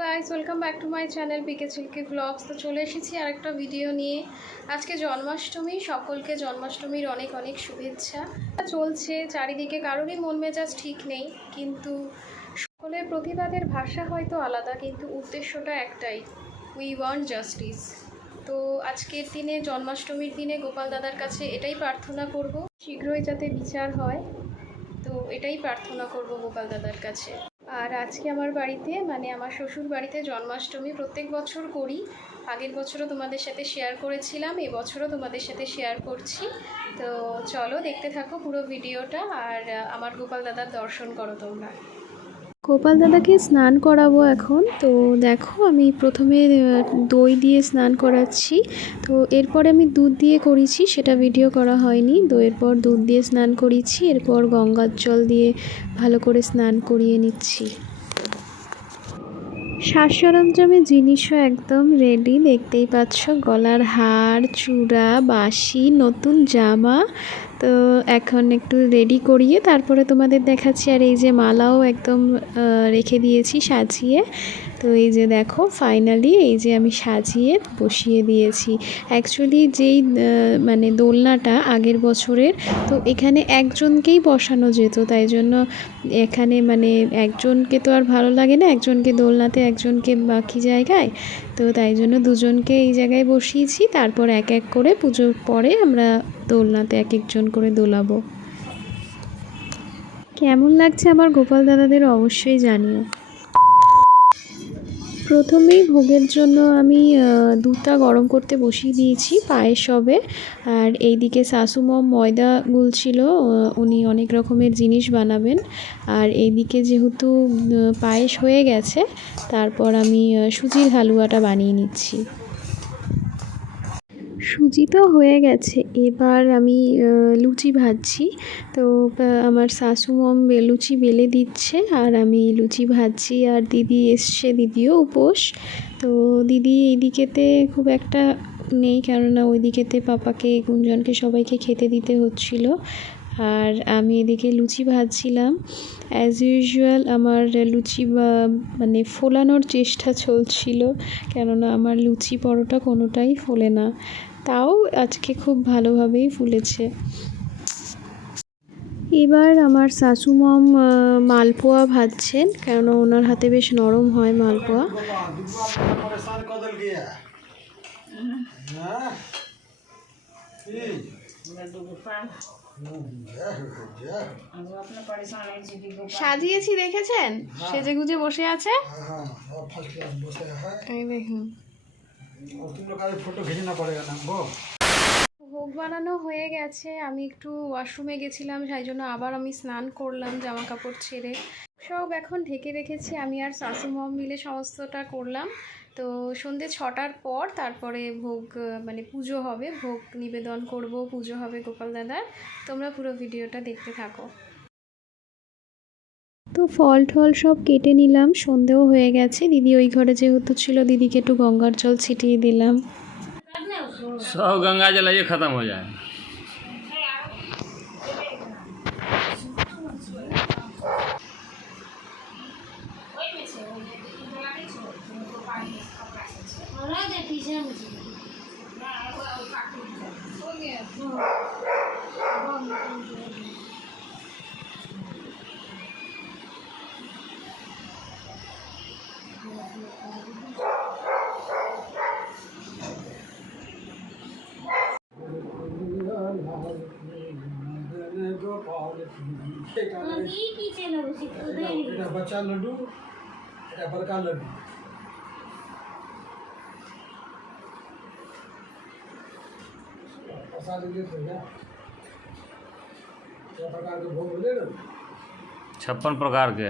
Guys welcome back to my channel PK Chilki vlogs. তো চলে এসেছি আরেকটা ভিডিও নিয়ে। আজকে জন্মাষ্টমী, সকলকে জন্মাষ্টমীর অনেক অনেক শুভেচ্ছা। চলছে চারিদিকে, কারোরই মন মেজাজ ঠিক নেই, কিন্তু সকলের প্রতিবাদের ভাষা হয়তো আলাদা, কিন্তু উদ্দেশ্যটা একটাই, উই ওয়ান্ট জাস্টিস। তো আজকের দিনে, জন্মাষ্টমীর দিনে গোপাল দাদার কাছে এটাই প্রার্থনা করব, শীঘ্রই যাতে বিচার হয়। তো এটাই প্রার্থনা করব গোপাল দাদার কাছে। আর আজকে আমার বাড়িতে, মানে আমার শ্বশুর বাড়িতে জন্মাষ্টমী প্রত্যেক বছর করি। আগের বছরও তোমাদের সাথে শেয়ার করেছিলাম, এবছরও তোমাদের সাথে শেয়ার করছি। তো চলো দেখতে থাকো পুরো ভিডিওটা, আর আমার গোপাল দাদার দর্শন করো তোমরা। গোপাল দাদাকে স্নান করাবো এখন। তো দেখো, আমি প্রথমে দই দিয়ে স্নান করাচ্ছি। তো এরপরে আমি দুধ দিয়ে করেছি, সেটা ভিডিও করা হয়নি। দইয়ের পর দুধ দিয়ে স্নান করিয়েছি, এরপর গঙ্গার জল দিয়ে ভালো করে স্নান করিয়ে নিচ্ছি। সাজ সরঞ্জামের জিনিসও একদম রেডি, দেখতেই পাচ্ছ, গলার হার, চূড়া, বাঁশি, নতুন জামা। তো এখন একটু রেডি করিয়ে তারপরে তোমাদের দেখাচ্ছি। আর এই যে মালাও একদম রেখে দিয়েছি সাজিয়ে। তো এই যে দেখো, ফাইনালি এই যে আমি সাজিয়ে বসিয়ে দিয়েছি। অ্যাকচুয়ালি যেই মানে দোলনাটা আগের বছরের, তো এখানে একজনকেই বসানো যেত, তাই জন্য এখানে মানে একজনকে তো আর ভালো লাগে না, একজনকে দোলনাতে একজনকে বাকি জায়গায়। তো তাই জন্য দুজনকে এই জায়গায় বসিয়েছি, তারপর এক এক করে পুজোর পরে আমরা দোলনাতে এক একজন করে দোলাবো। কেমন লাগছে আমার গোপাল দাদাদের অবশ্যই জানিও। প্রথমেই ভোগের জন্য আমি দুধটা গরম করতে বসিয়ে দিয়েছি, পায়েস হবে। আর এইদিকে শাশুমা ময়দা গুলছিল, উনি অনেক রকমের জিনিস বানাবেন। আর এইদিকে যেহেতু পায়েস হয়ে গেছে, তারপর আমি সুজির হালুয়াটা বানিয়ে নিচ্ছি। সুজি তো হয়ে গেছে, এবার আমি লুচি ভাজছি। তো আমার শাশুমম লুচি বেলে দিচ্ছে, আর আমি লুচি ভাজছি। আর দিদি এসছে, দিদিও উপোস। তো দিদি এইদিকেতে খুব একটা নেই, কেননা ওইদিকেতে পাপাকে, গুঞ্জনকে সবাইকে খেতে দিতে হচ্ছিল। আর আমি এদিকে লুচি ভাজছিলাম। অ্যাজ ইউজুয়াল আমার লুচি মানে ফোলানোর চেষ্টা চলছিল, কেননা আমার লুচি পরোটা কোনোটাই ফোলে না। তাও আজকে খুব ভালোভাবেই ফুলেছে। এবার আমার শাশুমম মালপোয়া ভাজছেন, কেননা ওনার হাতে বেশ নরম হয় মালপোয়া। সাজিয়েছি, দেখেছেন? সেজে গুজে বসে আছে। এই দেখুন, ভোগ বানানো হয়ে গেছে। আমি একটু ওয়াশরুমে গেছিলাম, তাই জন্য আবার আমি স্নান করলাম জামা কাপড় ছেড়ে। সব এখন ঢেকে রেখেছি, আমি আর শাশুমম মিলে সমস্তটা করলাম। তো সন্ধ্যে 6টার পর তারপরে ভোগ মানে পুজো হবে, ভোগ নিবেদন করব, পুজো হবে গোপাল দাদার। তোমরা পুরো ভিডিওটা দেখতে থাকো। তো ফল টল সব কেটে নিলাম, সন্ধেও হয়ে গেছে। দিদি ওই ঘরে যেহেতু ছিল, দিদিকে একটু গঙ্গার জল ছিটিয়ে দিলাম। सब गंगा जल ये खत्म हो जाए। बच्चा लड्डू बड़का लड्डू प्रसाद प्रकार के भोग ले 56 प्रकार के।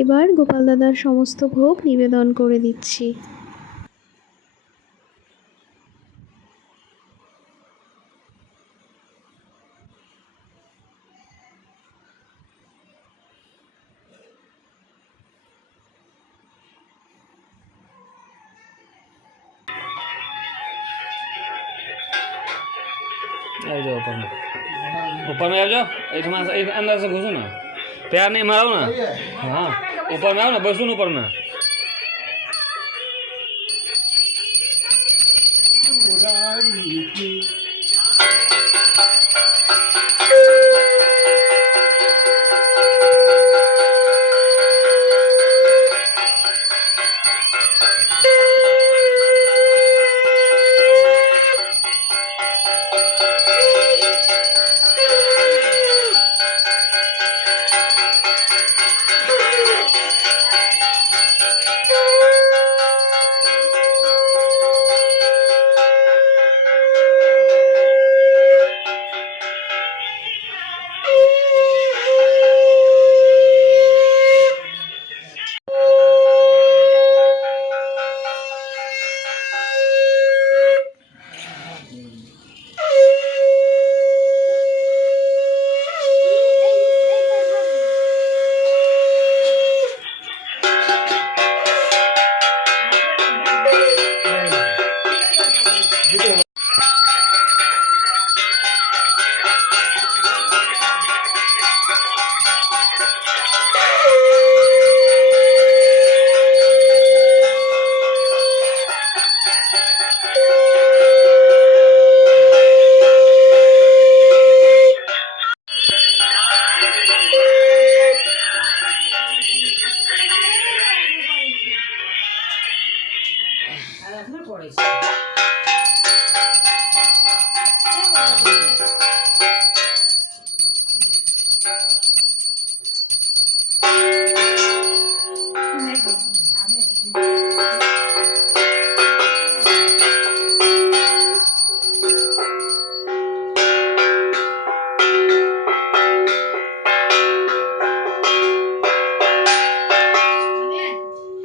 এবার গোপাল দাদার সমস্ত ভোগ নিবেদন করে দিচ্ছি। आ जाओ ऊपर में आ जाओ, अंदर से घुसो ना। पैर नहीं मारो ना। हाँ ऊपर में आओ ना, बसून ऊपर में।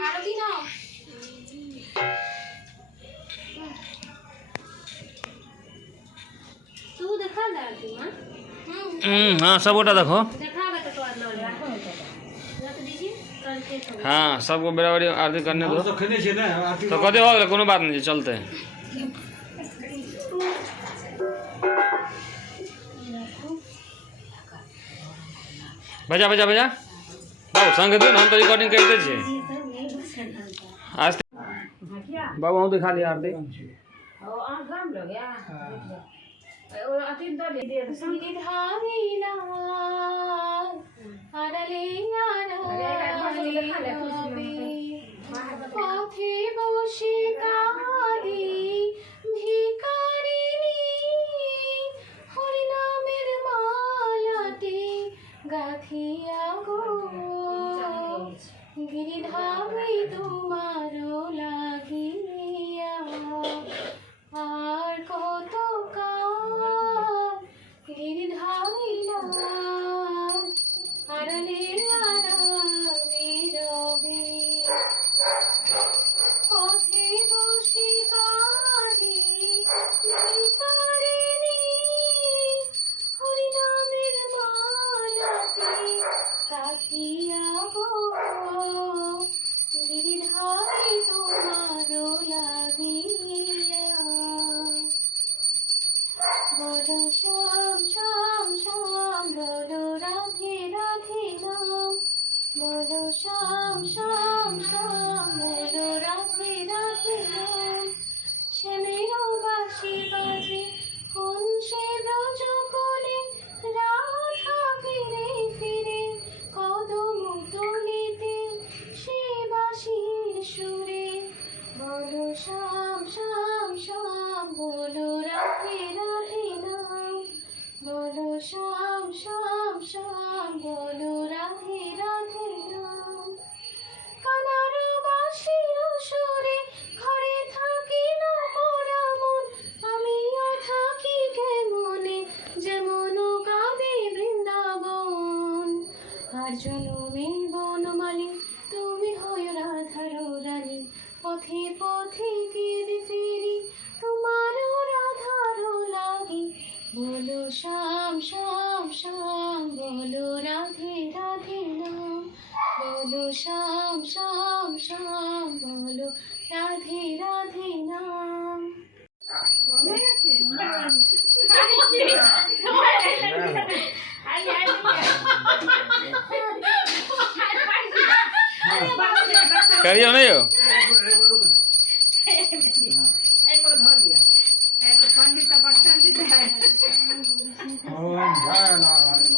আরতি নাও। तू देखा आरती माँ? हाँ सब गोटा देखो। देखा तो स्वाद ना ले दीजिए करके हाँ सबको बराबरी आरती करने दो। तो खेने छे ना आरती तो कदे हो गए, कोनो बात नहीं, चलते हैं। बजा बजा बजा बाबू संग दो, हम तो रिकॉर्डिंग करते छे आज। बाबू हम दिखा दिया आरती। পথে বসে কাঁদি ভিখারিণী, হরিনামের মালাটি গাঁথিয়া গো, গিরিধারী তোমার লাগিয়া আর কত কাল গিরিধারী আড়ালে আড়ালে রবে। পথে বসে কাঁদি ভিখারিণী, হরিনামের মালাতে গাঁথিয়া গো, গিরিধারী তোমার লাগিয়া। বলো শ্যাম শ্যাম শ্যাম, বলো রাধে রাধে নাম, বলো শ্যাম শ্যাম শ্যাম, বলো রাধে রাধে নাম। শ্যামেরও বাঁশি বাজে কোন সে ব্রজ কোলে, রাধা ফিরে ফিরে কদম তলিতে সে বাঁশির সুরে। বলো শ্যাম শ্যাম শ্যাম, বলো রাধে রাধে নাম, বলো শ্যাম শ্যাম শ্যাম, বলো রাধে রাধে নাম। কানার বাঁশির সুরে ঘরে থাকি না মোরা মন, আমিও থাকি কেমনে যেমন কাঁদে বৃন্দাবন। আর জনমে বনমালী তুমি হয় রাধার রানী, পথে পথে কেঁদে ফিরি তোমারও রাধার লাগি। বলো শ্যাম শ্যাম শ্যাম, বলো রাধে রাধে নাম, বলো শ্যাম শ্যাম শ্যাম, বলো রাধে রাধে নাম। करियो नहीं हो ओम जय नारायण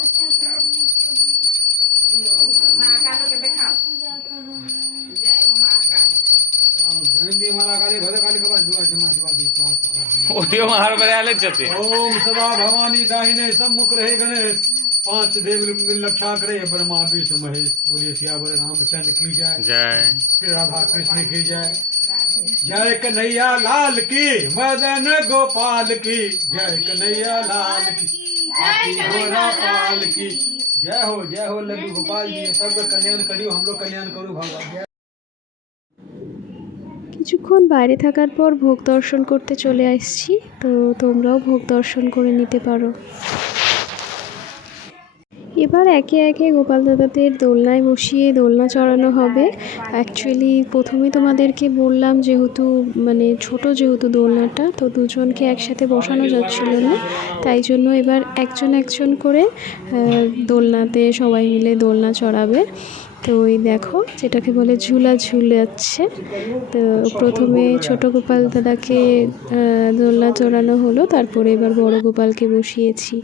जयंती मला काली भद्रकाली का दुआ जमा शिवा विश्वास ओडियो में हर बार आले चते ओम सदा भवानी दाहिने सम्मुख रहे गणेश पांच देव मिल रक्षा करे ब्रह्मा विष्णु महेश बोलिए सियावर रामचंद्र की जय जय श्री राधा कृष्ण की जय जय कन्हैया लाल की मदन गोपाल की जय कन्हैया लाल की हाथी घोड़ा पाल की जय हो लड्डू गोपाल जी सबका कल्याण करियो हम लोग कल्याण करो भगवान जय। কিছুক্ষণ বাইরে থাকার পর ভোগ দর্শন করতে চলে আসছি, তো তোমরাও ভোগ দর্শন করে নিতে পারো। এবার একে একে গোপাল দাদাদের দোলনায় বসিয়ে দোলনা চড়ানো হবে। অ্যাকচুয়ালি প্রথমে তোমাদেরকে বললাম যেহেতু যেহেতু দোলনাটা, তো দুজনকে একসাথে বসানো যাচ্ছিল না, তাই জন্য এবার একজন করে দোলনাতে সবাই মিলে দোলনা চড়াবে। তো ওই দেখো যেটাকে বলে ঝুলা ঝুলাচ্ছে। তো প্রথমে ছোট গোপাল দাদাকে দোলনা চড়ানো হলো, তারপরে এবার বড় গোপালকে বসিয়েছি।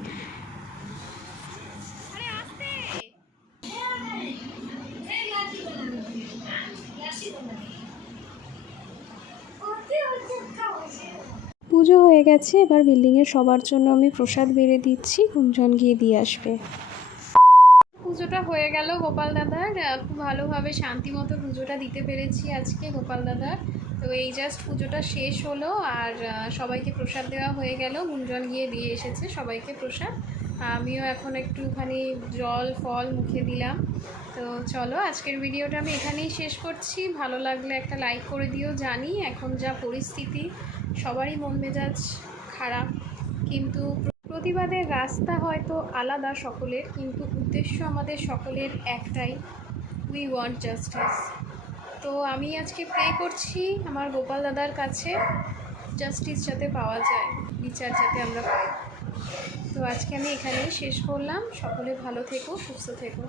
পুজো হয়ে গেছে, এবার বিল্ডিংয়ের সবার জন্য আমি প্রসাদ বেড়ে দিচ্ছি, গুঞ্জন গিয়ে দিয়ে আসবে। পুজোটা হয়ে গেল গোপাল দাদার, খুব ভালোভাবে শান্তি মতো পুজোটা দিতে পেরেছি আজকে গোপাল দাদার। তো এই জাস্ট পুজোটা শেষ হলো আর সবাইকে প্রসাদ দেওয়া হয়ে গেল, গুঞ্জন গিয়ে দিয়ে এসেছে সবাইকে প্রসাদ। আমিও এখন একটুখানি জল ফল মুখে দিলাম। তো চলো আজকের ভিডিওটা আমি এখানেই শেষ করছি। ভালো লাগলে একটা লাইক করে দিও। জানি এখন যা পরিস্থিতি সবারই মন মেজাজ খারাপ, কিন্তু প্রতিবাদের রাস্তা হয়তো আলাদা সকলের, কিন্তু উদ্দেশ্য আমাদের সকলের একটাই, উই ওয়ান্ট জাস্টিস। তো আমি আজকে প্রে করছি আমার গোপাল দাদার কাছে জাস্টিস যাতে পাওয়া যায়, বিচার যাতে আমরা পাই। তো আজকে আমি এখানেই শেষ করলাম। সকলে ভালো থেকো, সুস্থ থেকো।